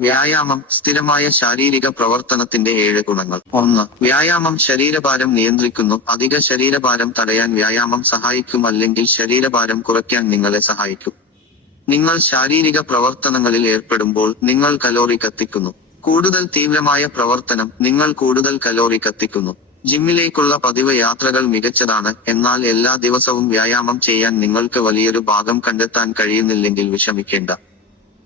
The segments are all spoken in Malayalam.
വ്യായാമം സ്ഥിരമായ ശാരീരിക പ്രവർത്തനത്തിന്റെ ഏഴ് ഗുണങ്ങൾ. ഒന്ന് വ്യായാമം ശരീരഭാരം നിയന്ത്രിക്കുന്നു. അധിക ശരീരഭാരം തടയാൻ വ്യായാമം സഹായിക്കും അല്ലെങ്കിൽ ശരീരഭാരം കുറയ്ക്കാൻ നിങ്ങളെ സഹായിക്കും. നിങ്ങൾ ശാരീരിക പ്രവർത്തനങ്ങളിൽ ഏർപ്പെടുമ്പോൾ നിങ്ങൾ കലോറി കത്തിക്കുന്നു. കൂടുതൽ തീവ്രമായ പ്രവർത്തനം നിങ്ങൾ കൂടുതൽ കലോറി കത്തിക്കുന്നു. ജിമ്മിലേക്കുള്ള പതിവ് യാത്രകൾ മികച്ചതാണ്. എന്നാൽ എല്ലാ ദിവസവും വ്യായാമം ചെയ്യാൻ നിങ്ങൾക്ക് വലിയൊരു ഭാഗം കണ്ടെത്താൻ കഴിയുന്നില്ലെങ്കിൽ വിഷമിക്കേണ്ട.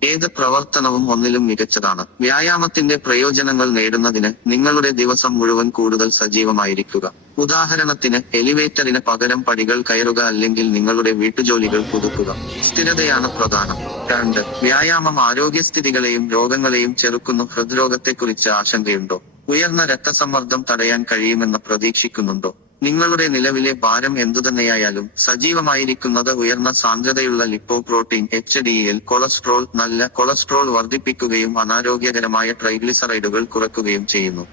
ഏത് പ്രവർത്തനവും ഒന്നിലും മികച്ചതാണ്. വ്യായാമത്തിന്റെ പ്രയോജനങ്ങൾ നേടുന്നതിന് നിങ്ങളുടെ ദിവസം മുഴുവൻ കൂടുതൽ സജീവമായിരിക്കുക. ഉദാഹരണത്തിന് എലിവേറ്ററിന് പകരം പടികൾ കയറുക അല്ലെങ്കിൽ നിങ്ങളുടെ വീട്ടുജോലികൾ പുതുക്കുക. സ്ഥിരതയാണ് പ്രധാനം. രണ്ട് വ്യായാമം ആരോഗ്യസ്ഥിതികളെയും രോഗങ്ങളെയും ചെറുക്കുന്നു. ഹൃദ്രോഗത്തെക്കുറിച്ച് ആശങ്കയുണ്ടോ? ഉയർന്ന രക്തസമ്മർദ്ദം തടയാൻ കഴിയുമെന്ന് പ്രതീക്ഷിക്കുന്നുണ്ടോ? നിങ്ങളുടെ നിലവിലെ ഭാരം എന്തുതന്നെയായാലും സജീവമായിരിക്കുന്നത് ഉയർന്ന സാന്ദ്രതയുള്ള lipoprotein H D L cholesterol നല്ല കൊളസ്ട്രോൾ വർദ്ധിപ്പിക്കുകയും അനാരോഗ്യകരമായ ട്രൈഗ്ലിസറൈഡുകൾ കുറയ്ക്കുകയും ചെയ്യുന്നു.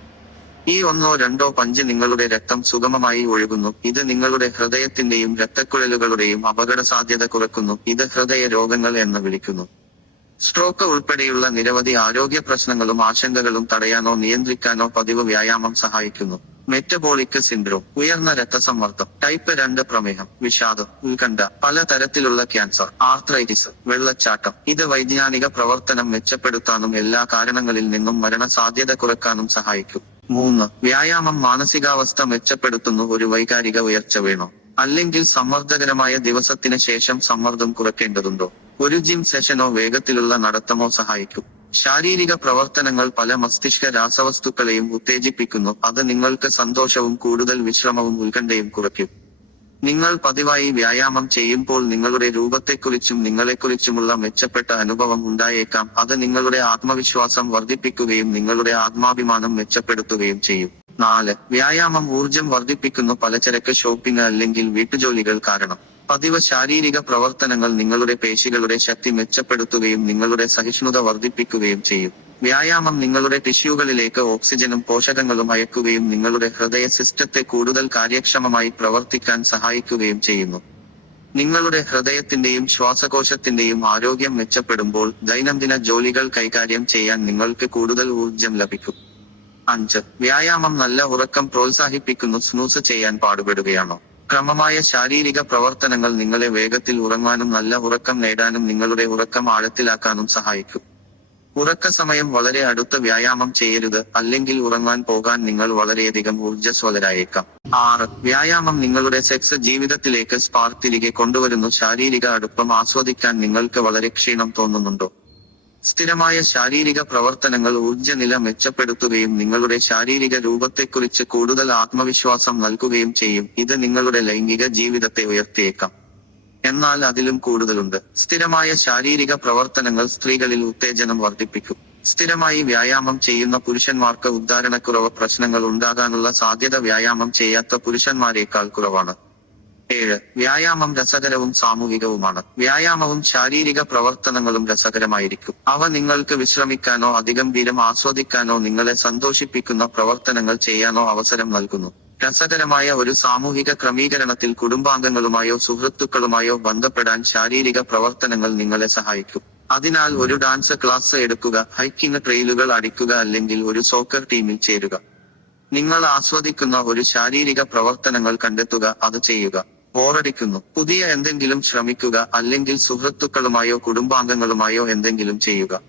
ഈ ഒന്നോ രണ്ടോ പഞ്ച് നിങ്ങളുടെ രക്തം സുഗമമായി ഒഴുകുന്നു. ഇത് നിങ്ങളുടെ ഹൃദയത്തിന്റെയും രക്തക്കുഴലുകളുടെയും അപകട സാധ്യത കുറയ്ക്കുന്നു ഇത് ഹൃദയ രോഗങ്ങൾ എന്ന് വിളിക്കുന്നു. സ്ട്രോക്ക് ഉൾപ്പെടെയുള്ള നിരവധി ആരോഗ്യ പ്രശ്നങ്ങളും ആശങ്കകളും തടയാനോ നിയന്ത്രിക്കാനോ പതിവ് വ്യായാമം സഹായിക്കുന്നു. മെറ്റബോളിക് സിൻഡ്രോം ഉയർന്ന രക്തസമ്മർദ്ദം ടൈപ്പ് രണ്ട് പ്രമേഹം വിഷാദം ഉത്കണ്ഠ പലതരത്തിലുള്ള ക്യാൻസർ ആർത്രൈറ്റിസ് വെള്ളച്ചാട്ടം. ഇത് വൈജ്ഞാനിക പ്രവർത്തനം മെച്ചപ്പെടുത്താനും എല്ലാ കാരണങ്ങളിൽ നിന്നും മരണസാധ്യത കുറയ്ക്കാനും സഹായിക്കും. മൂന്ന് വ്യായാമം മാനസികാവസ്ഥ മെച്ചപ്പെടുത്തുന്നു. ഒരു വൈകാരിക ഉയർച്ച വേണോ? അല്ലെങ്കിൽ സമ്മർദ്ദകരമായ ദിവസത്തിന് ശേഷം സമ്മർദ്ദം കുറയ്ക്കേണ്ടതുണ്ടോ ഒരു ജിം സെഷനോ വേഗത്തിലുള്ള നടത്തമോ സഹായിക്കും. ശാരീരിക പ്രവർത്തനങ്ങൾ പല മസ്തിഷ്ക രാസവസ്തുക്കളെയും ഉത്തേജിപ്പിക്കുന്നു. അത് നിങ്ങൾക്ക് സന്തോഷവും കൂടുതൽ വിശ്രമവും ഉത്കണ്ഠയും കുറയ്ക്കും. നിങ്ങൾ പതിവായി വ്യായാമം ചെയ്യുമ്പോൾ നിങ്ങളുടെ രൂപത്തെക്കുറിച്ചും നിങ്ങളെക്കുറിച്ചുമുള്ള മെച്ചപ്പെട്ട അനുഭവം ഉണ്ടായേക്കാം. അത് നിങ്ങളുടെ ആത്മവിശ്വാസം വർദ്ധിപ്പിക്കുകയും നിങ്ങളുടെ ആത്മാഭിമാനം മെച്ചപ്പെടുത്തുകയും ചെയ്യും. നാല് വ്യായാമം ഊർജം വർദ്ധിപ്പിക്കുന്നു പലചരക്ക് ഷോപ്പിംഗ് അല്ലെങ്കിൽ വീട്ടുജോലികൾ കാരണം. പതിവ് ശാരീരിക പ്രവർത്തനങ്ങൾ നിങ്ങളുടെ പേശികളുടെ ശക്തി മെച്ചപ്പെടുത്തുകയും നിങ്ങളുടെ സഹിഷ്ണുത വർദ്ധിപ്പിക്കുകയും ചെയ്യും. വ്യായാമം നിങ്ങളുടെ ടിഷ്യൂകളിലേക്ക് ഓക്സിജനും പോഷകങ്ങളും അയക്കുകയും നിങ്ങളുടെ ഹൃദയ സിസ്റ്റത്തെ കൂടുതൽ കാര്യക്ഷമമായി പ്രവർത്തിക്കാൻ സഹായിക്കുകയും ചെയ്യുന്നു. നിങ്ങളുടെ ഹൃദയത്തിന്റെയും ശ്വാസകോശത്തിന്റെയും ആരോഗ്യം മെച്ചപ്പെടുമ്പോൾ ദൈനംദിന ജോലികൾ കൈകാര്യം ചെയ്യാൻ നിങ്ങൾക്ക് കൂടുതൽ ഊർജം ലഭിക്കും. അഞ്ച്. വ്യായാമം നല്ല ഉറക്കം പ്രോത്സാഹിപ്പിക്കുന്നു. സ്നൂസ് ചെയ്യാൻ പാടുപെടുകയാണോ? ക്രമമായ ശാരീരിക പ്രവർത്തനങ്ങൾ നിങ്ങളെ വേഗത്തിൽ ഉറങ്ങാനും നല്ല ഉറക്കം നേടാനും നിങ്ങളുടെ ഉറക്കം ആഴത്തിലാക്കാനും സഹായിക്കും. ഉറക്ക സമയം വളരെ അടുത്ത വ്യായാമം ചെയ്യരുത് അല്ലെങ്കിൽ ഉറങ്ങാൻ പോകാൻ നിങ്ങൾ വളരെയധികം ഊർജസ്വലരായേക്കാം. ആറ് വ്യായാമം നിങ്ങളുടെ സെക്സ് ജീവിതത്തിലേക്ക് സ്പാർക്ക് തിരികെ കൊണ്ടുവരുന്നു. ശാരീരിക അടുപ്പം ആസ്വദിക്കാൻ നിങ്ങൾക്ക് വളരെ ക്ഷീണം തോന്നുന്നുണ്ടോ? സ്ഥിരമായ ശാരീരിക പ്രവർത്തനങ്ങൾ ഊർജനില മെച്ചപ്പെടുത്തുകയും നിങ്ങളുടെ ശാരീരിക രൂപത്തെക്കുറിച്ച് കൂടുതൽ ആത്മവിശ്വാസം നൽകുകയും ചെയ്യും. ഇത് നിങ്ങളുടെ ലൈംഗിക ജീവിതത്തെ ഉയർത്തിയേക്കാം. എന്നാൽ അതിലും കൂടുതലുണ്ട്. സ്ഥിരമായ ശാരീരിക പ്രവർത്തനങ്ങൾ സ്ത്രീകളിൽ ഉത്തേജനം വർദ്ധിപ്പിക്കും. സ്ഥിരമായി വ്യായാമം ചെയ്യുന്ന പുരുഷന്മാർക്ക് ഉദ്ധാരണക്കുറവ് പ്രശ്നങ്ങൾ ഉണ്ടാകാനുള്ള സാധ്യത വ്യായാമം ചെയ്യാത്ത പുരുഷന്മാരെക്കാൾ കുറവാണ്. ഏഴ്. വ്യായാമം രസകരവും സാമൂഹികവുമാണ്. വ്യായാമവും ശാരീരിക പ്രവർത്തനങ്ങളും രസകരമായിരിക്കും. അവ നിങ്ങൾക്ക് വിശ്രമിക്കാനോ അതിഗംഭീരം ആസ്വദിക്കാനോ നിങ്ങളെ സന്തോഷിപ്പിക്കുന്ന പ്രവർത്തനങ്ങൾ ചെയ്യാനോ അവസരം നൽകുന്നു. രസകരമായ ഒരു സാമൂഹിക ക്രമീകരണത്തിൽ കുടുംബാംഗങ്ങളുമായോ സുഹൃത്തുക്കളുമായോ ബന്ധപ്പെടാൻ ശാരീരിക പ്രവർത്തനങ്ങൾ നിങ്ങളെ സഹായിക്കും. അതിനാൽ ഒരു ഡാൻസ് ക്ലാസ് എടുക്കുക ഹൈക്കിംഗ് ട്രെയിലുകൾ അടിക്കുക അല്ലെങ്കിൽ ഒരു സോക്കർ ടീമിൽ ചേരുക. നിങ്ങൾ ആസ്വദിക്കുന്ന ഒരു ശാരീരിക പ്രവർത്തനങ്ങൾ കണ്ടെത്തുക അത് ചെയ്യുക. ബോറടിക്കുന്നു. പുതിയ എന്തെങ്കിലും ശ്രമിക്കുക അല്ലെങ്കിൽ സുഹൃത്തുക്കളുമായോ കുടുംബാംഗങ്ങളുമായോ എന്തെങ്കിലും ചെയ്യുക.